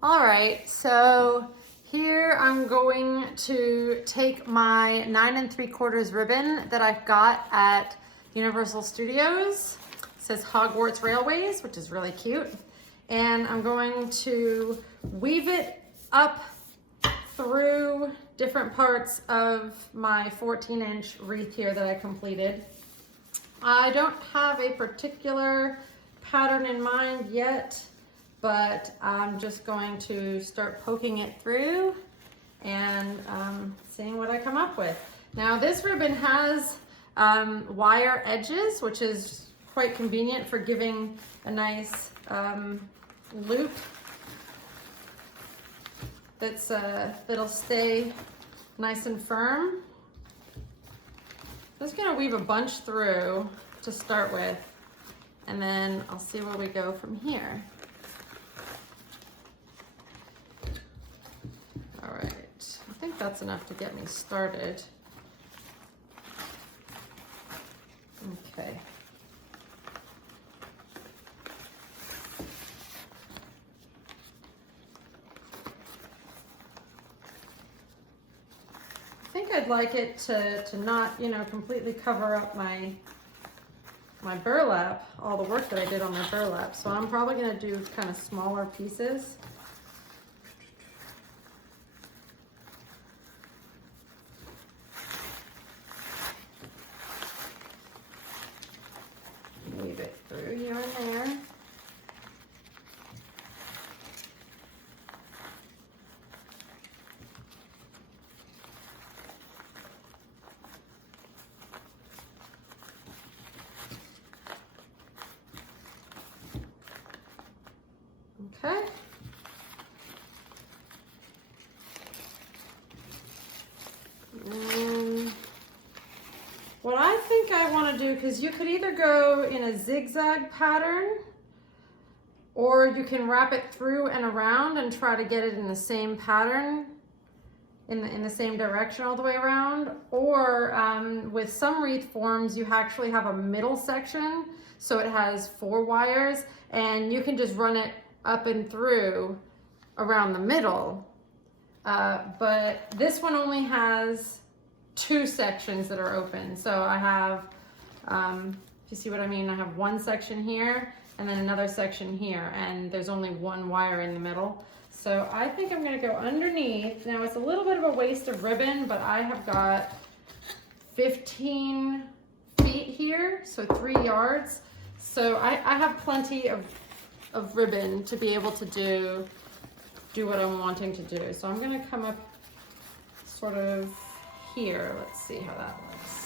All right, so here I'm going to take my 9 3/4 ribbon that I've got at Universal Studios. It says Hogwarts Railways, which is really cute. And I'm going to weave it up through different parts of my 14-inch wreath here that I completed. I don't have a particular pattern in mind yet, but I'm just going to start poking it through and seeing what I come up with. Now this ribbon has wire edges, which is quite convenient for giving a nice loop that'll stay nice and firm. I'm just gonna weave a bunch through to start with, and then I'll see where we go from here. All right, I think that's enough to get me started. Okay. I think I'd like it to not, completely cover up my burlap, all the work that I did on my burlap. So I'm probably gonna do kind of smaller pieces. Weave it through here and there. Okay. And what I think I want to do, because you could either go in a zigzag pattern, or you can wrap it through and around and try to get it in the same pattern, in the same direction all the way around. Or with some wreath forms, you actually have a middle section, so it has 4 wires, and you can just run it up and through around the middle. But this one only has 2 sections that are open. So I have, if you see what I mean, I have one section here and then another section here, and there's only 1 wire in the middle. So I think I'm gonna go underneath. Now it's a little bit of a waste of ribbon, but I have got 15 feet here, so 3 yards. So I have plenty of ribbon to be able to do what I'm wanting to do. So I'm gonna come up sort of here. Let's see how that looks.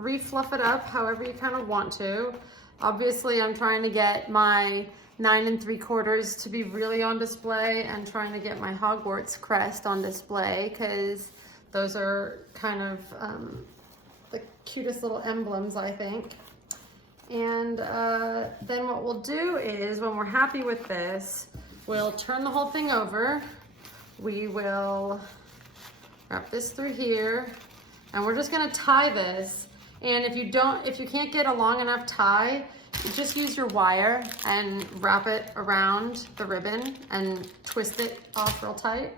refluff it up however you kind of want to. Obviously, I'm trying to get my 9 3/4 to be really on display and trying to get my Hogwarts crest on display because those are kind of the cutest little emblems, I think. And then what we'll do is when we're happy with this, we'll turn the whole thing over. We will wrap this through here and we're just gonna tie this. And if you can't get a long enough tie, just use your wire and wrap it around the ribbon and twist it off real tight.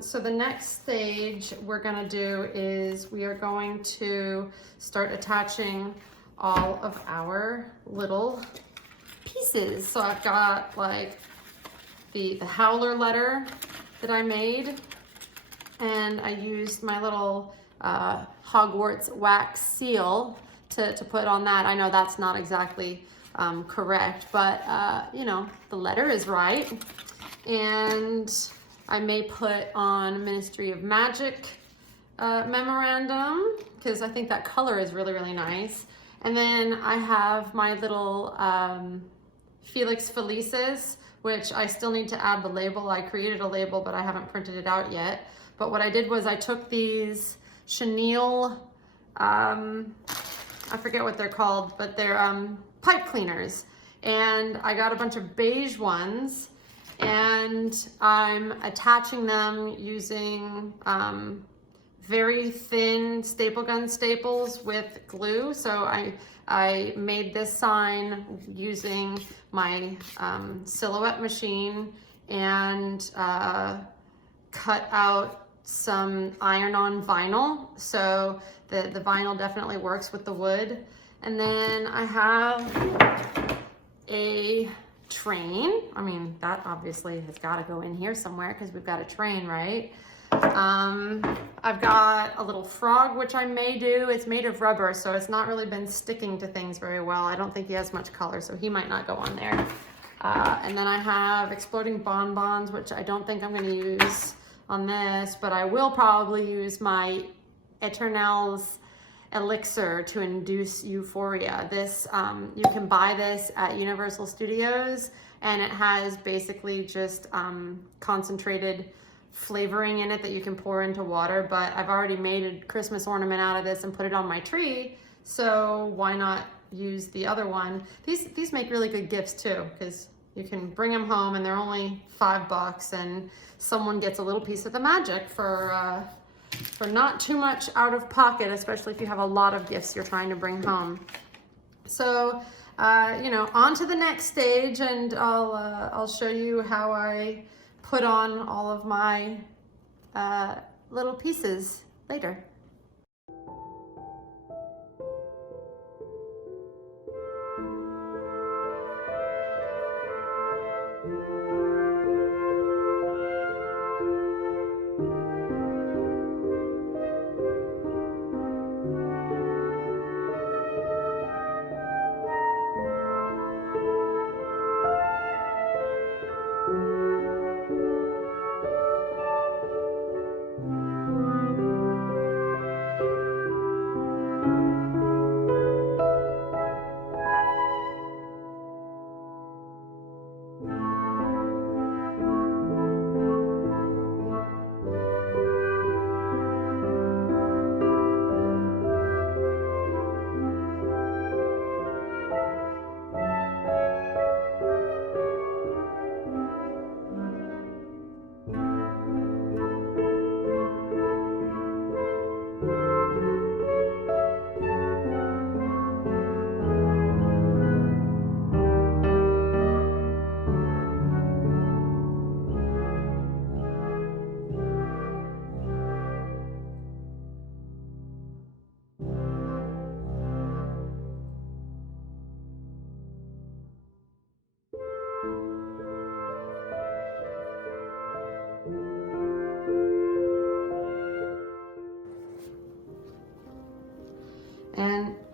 So the next stage we're gonna do is we are going to start attaching all of our little pieces. So I've got like the howler letter that I made, and I used my little Hogwarts wax seal to put on that. I know that's not exactly correct, but you know, the letter is right. And I may put on Ministry of Magic memorandum because I think that color is really, really nice. And then I have my little Felix Felicis, which I still need to add the label. I created a label, but I haven't printed it out yet. But what I did was I took these chenille, I forget what they're called, but they're pipe cleaners. And I got a bunch of beige ones, and I'm attaching them using very thin staple gun staples with glue. So I made this sign using my silhouette machine and cut out some iron-on vinyl. So the vinyl definitely works with the wood. And then I have a train. I mean, that obviously has got to go in here somewhere because we've got a train, right? I've got a little frog, which I may do. It's made of rubber, so it's not really been sticking to things very well. I don't think he has much color, so he might not go on there. And then I have exploding bonbons, which I don't think I'm going to use on this, but I will probably use my Eternel's elixir to induce euphoria. This, you can buy this at Universal Studios, and it has basically just concentrated flavoring in it that you can pour into water, but I've already made a Christmas ornament out of this and put it on my tree, so why not use the other one? These make really good gifts too, because you can bring them home and they're only $5, and someone gets a little piece of the magic for not too much out of pocket, especially if you have a lot of gifts you're trying to bring home. So you know, on to the next stage, and I'll show you how I put on all of my little pieces later.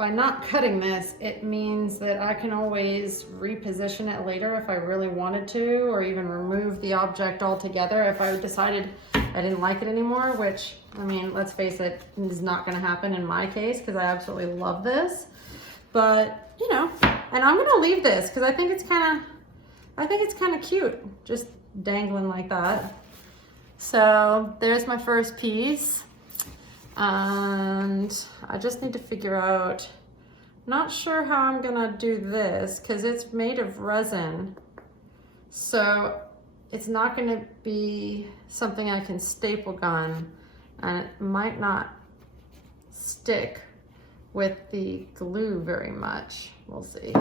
by not cutting this, it means that I can always reposition it later if I really wanted to, or even remove the object altogether if I decided I didn't like it anymore, which, I mean, let's face it, is not gonna happen in my case because I absolutely love this. But, you know, and I'm gonna leave this because I think it's kind of cute, just dangling like that. So there's my first piece. And I just need to figure out, not sure how I'm gonna do this because it's made of resin. So it's not gonna be something I can staple gun, and it might not stick with the glue very much. We'll see.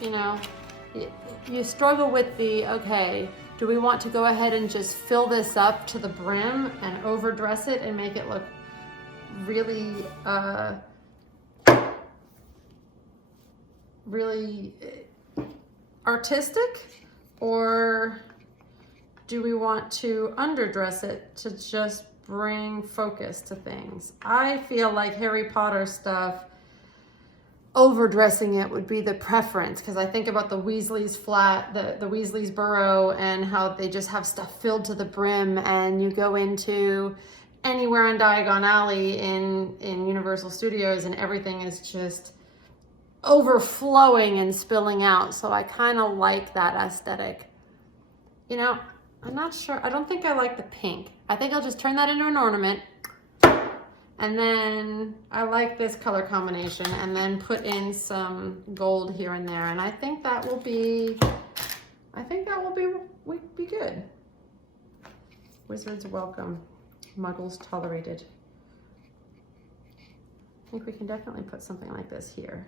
You know, you struggle with the, okay, do we want to go ahead and just fill this up to the brim and overdress it and make it look really, really artistic? Or do we want to underdress it to just bring focus to things? I feel like Harry Potter stuff, overdressing it would be the preference, because I think about the Weasley's flat, the Weasley's burrow, and how they just have stuff filled to the brim, and you go into anywhere on Diagon Alley in Universal Studios and everything is just overflowing and spilling out. So I kind of like that aesthetic. You know, I'm not sure. I don't think I like the pink. I think I'll just turn that into an ornament. And then I like this color combination, and then put in some gold here and there. And I think that will be, be good. Wizards welcome, muggles tolerated. I think we can definitely put something like this here.